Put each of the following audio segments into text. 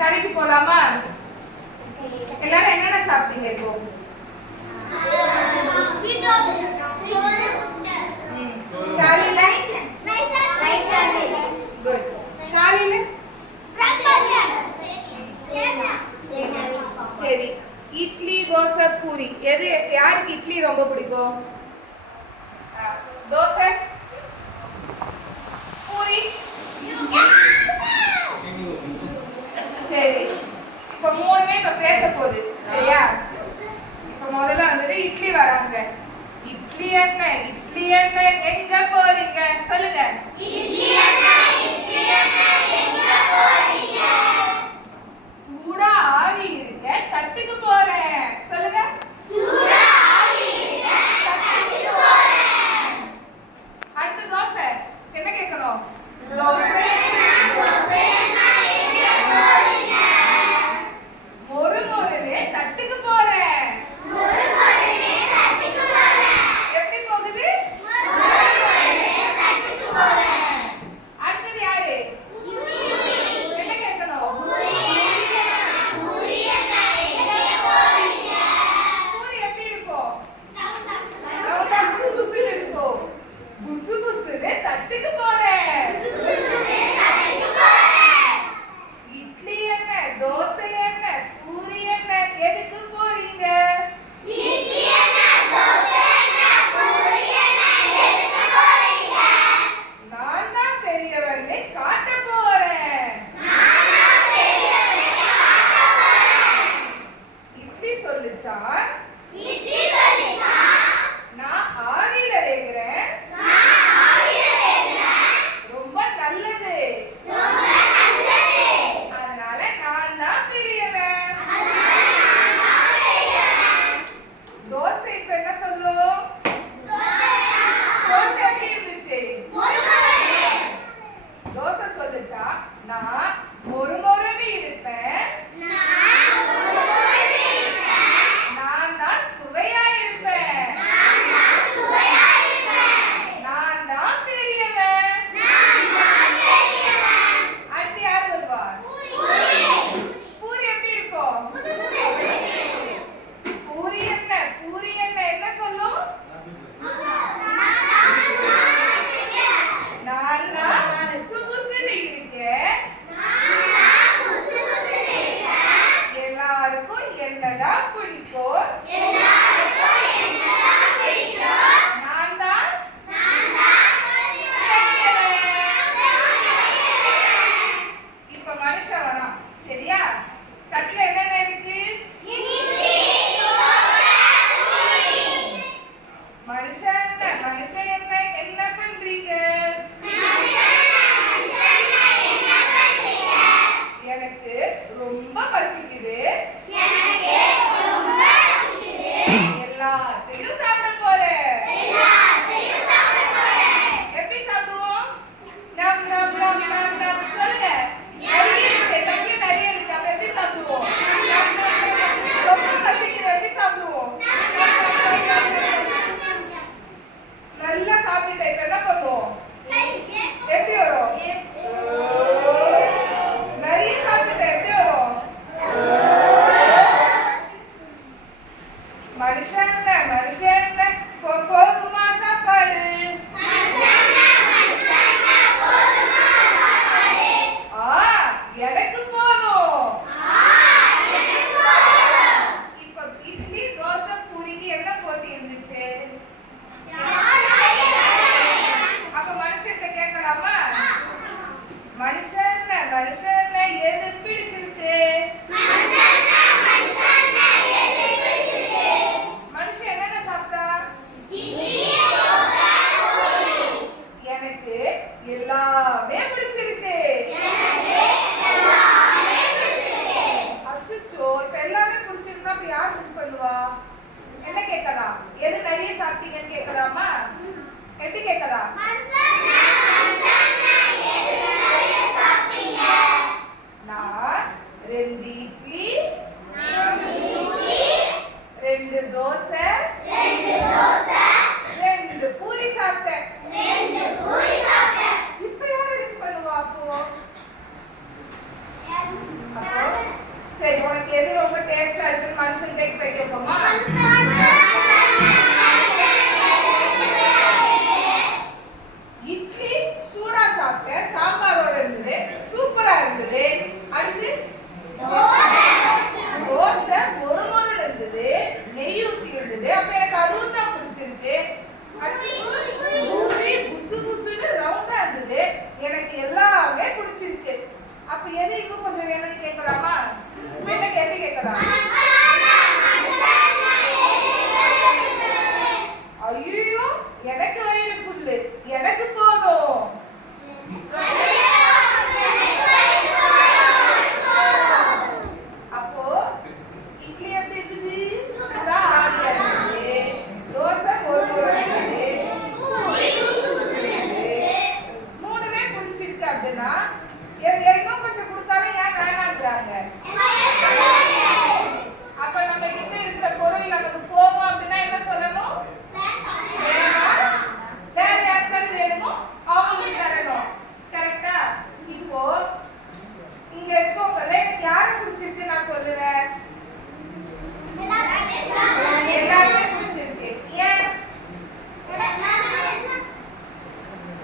கடைக்கு போலாமா? எல்லாரும் என்னென்ன சாப்பிட்டீங்க இப்போ? காலையில குட். காலையில சரி. இட்லி, தோசை, பூரி, எது யாருக்கு இட்லி ரொம்ப பிடிக்கும்? தோசை, பூரி. சரி, இப்ப மூணுமே இப்ப பேச போகுது. சரியா? இப்ப முதல்ல வந்துட்டு இட்லி வராங்க. இட்லி என்ன, இட்லி என்ன, எங்க போறீங்க சொல்லுங்க. சூடா ஆவி இருக்க தட்டுக்கு போறேன் சொல்லுங்க. அடுத்து தோசை. என்ன கேட்கணும்? தோசை. மொறு மொறுன்னு தட்டுக்கு போறேன். எப்படி போகுது? அடுத்தது யாரு? என்ன கேட்கணும்? பூரி எப்படி இருக்கும்? புசு புசுன்னு இருக்கும். புசு புசுன்னு தட்டுக்கு போறேன். இட்லி என்ன, தோசை என்ன, பூரி என்ன, எதுக்கு போறீங்க? நான் தான் பெரியவன்னு காட்ட போறேன். இட்லி சொல்லுச்சா, நான் ஆவியில வேகிறேன். ரொம்ப நல்லது. அதனால நான் தான் பெரியவன். தோசை இப்ப என்ன சொல்லும்? தோசை எப்படி இருந்துச்சு? தோசை சொல்லுச்சா, நான் மொறு மொறுன்னு இருப்பேன். நான் தான் சுவையா இருப்பேன். நான் தான் பெரியவன். அடுத்து யார் வருவா? பூரி எப்படி இருக்கும்? பூரி என்ன, பூரி என்ன, என்ன சொல்லும்? நான் தான் புசு புசுன்னு இருக்கேன். எல்லாருக்கும் என்னதான் பிடிக்கும். நான் தான் இப்ப மனுஷன் வரான். சரியா? தட்டுல என்னென்ன இருக்கு? மனுஷன் என்ன, மனுஷன் என்ன, என்ன பண்றீங்க? எனக்கு ரொம்ப பசிக்குது. எல்லாத்தையும் சாப்பிட போறேன். எப்படி சாப்பிடுவோம்? நம் நம் நம் நம் நம் சொல்லுங்க. நிறைய இருக்கு, தட்டுல நிறைய இருக்கு. அப்ப எப்படி சாப்பிடுவோம்? நம் நம் நம் நம். ரொம்ப பசிக்குது, எப்படி சாப்பிடுவோம்? நல்லா சாப்பிட்டுட்டு இப்ப என்ன பண்ணுவோம்? எப்படி வரும்? நிறைய சாப்பிட்டுட்டு எப்படி வரும்? மனுஷன் மனுஷன் போகுமா சாப்பாடு? எனக்கு போதும். இப்ப இட்லி, தோசை, பூரிக்கு என்ன போட்டி இருந்துச்சு? அப்ப மனுஷன் கேட்கலாமா? மனுஷன் மனுஷன் எது பிடிச்சிருக்கு? மனுஷன் என்னென்ன சாப்பிட்டா? எனக்கு எல்லாமே பிடிச்சிருக்கு. அச்சோ, இப்ப எல்லாமே பிடிச்சிருந்தா அப்ப யார் வின் பண்ணுவா? என்ன கேட்கலாம்? எது நிறைய சாப்பிட்டீங்கன்னு கேட்கலாமா? எப்படி கேட்கலாம்? நான் 2 இட்லி, 2 தோசை, 2 பூரி சாப்பிட்டேன். இப்ப யார் வின் பண்ணுவா? அப்போ கான்சென்ட்ரேட் பண்ணி வைப்போமா? இட்லி சூடா சாப்பிட்டேன், சாம்பாரோட இருந்தது, சூப்பரா இருந்தது. அடுத்து தோசை மொறு மொறுன்னு இருந்தது, நெய் ஊத்தி இருந்தது. அப்ப எனக்கு அதுவும் தான் பிடிச்சிருக்கு. பூரி புசு புசுன்னு ரவுண்டா இருந்தது, எனக்கு எல்லாமே பிடிச்சிருக்கு. அப்ப எது இன்னும் கொஞ்சம் வேணும்னு கேட்கலாமா? என்ன கேள்வி கேட்கலாம்? ஐயோ எனக்கு வயிறு ஃபுல்லு, எனக்கு போதும். அப்போ இட்லி எப்படி இருக்குது? ஆடியா இருந்தது, தோசை ஒரு இருந்தது, மூணுமே பிடிச்சிருக்கு. அப்படின்னா இன்னும் கொஞ்சம் கொடுத்தாலும் ஏன் வேணாங்கிறாங்க? அப்ப நம்ம கிட்ட இருக்கிற பொருள் நமக்கு போகும் அப்படின்னா என்ன சொல்லணும்? வேற யாருக்காவது வேணுமோ அவங்களுக்கு தரணும். கரெக்டா? இப்போ இங்க இருக்கவங்கள யாரை பிடிச்சிருக்கு நான் சொல்லுவேன்? எல்லாருமே பிடிச்சிருக்கு. ஏன்?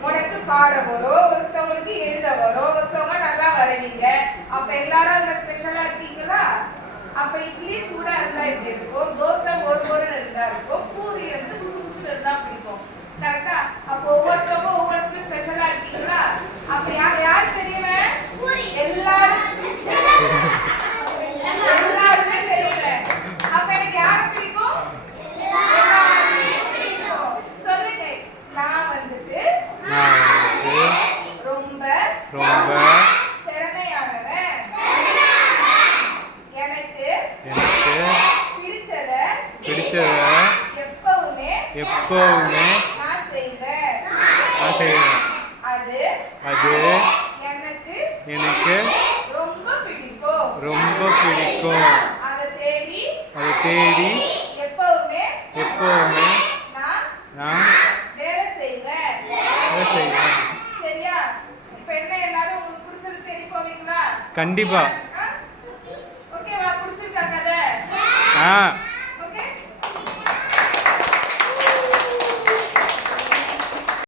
உனக்கு பாட வரும், ஒருத்தவங்களுக்கு எழுத வரும், ஒருத்தவங்க நல்லா வரைவீங்க. அப்ப எல்லாரும் அந்த ஸ்பெஷலா இருக்கீங்களா? அப்ப இட்லி சூடா இருந்தா இப்படி இருக்கும், தோசை ஒரு பொருள் இருந்தா இருக்கும், பூரி வந்து புசு புசுன்னு இருந்தா பிடிக்கும். கரெக்டா? அப்போ ஒவ்வொருத்தவங்க ஒவ்வொருத்தரும் ஸ்பெஷலா இருக்கீங்களா? அப்ப யாரு தெரியல? எல்லாருமே தெரியல. அப்ப எனக்கு யார பிடிக்கும்? சொல்லுங்க. நான் வந்துட்டு ரொம்ப திறமையானவன். எனக்கு பிடிச்சத எப்பவுமே நான் செய்வேன். அது எனக்கு ரொம்ப பிடிக்கும். அதை தேடி எப்பவுமே நான் வேலை செய்வேன். சரியா? இப்ப என்ன எல்லாரும் உங்களுக்கு பிடிச்சது தேடி போவீங்களா? கண்டிப்பா. ஓகேவா? பிடிச்சிருக்கா கதை?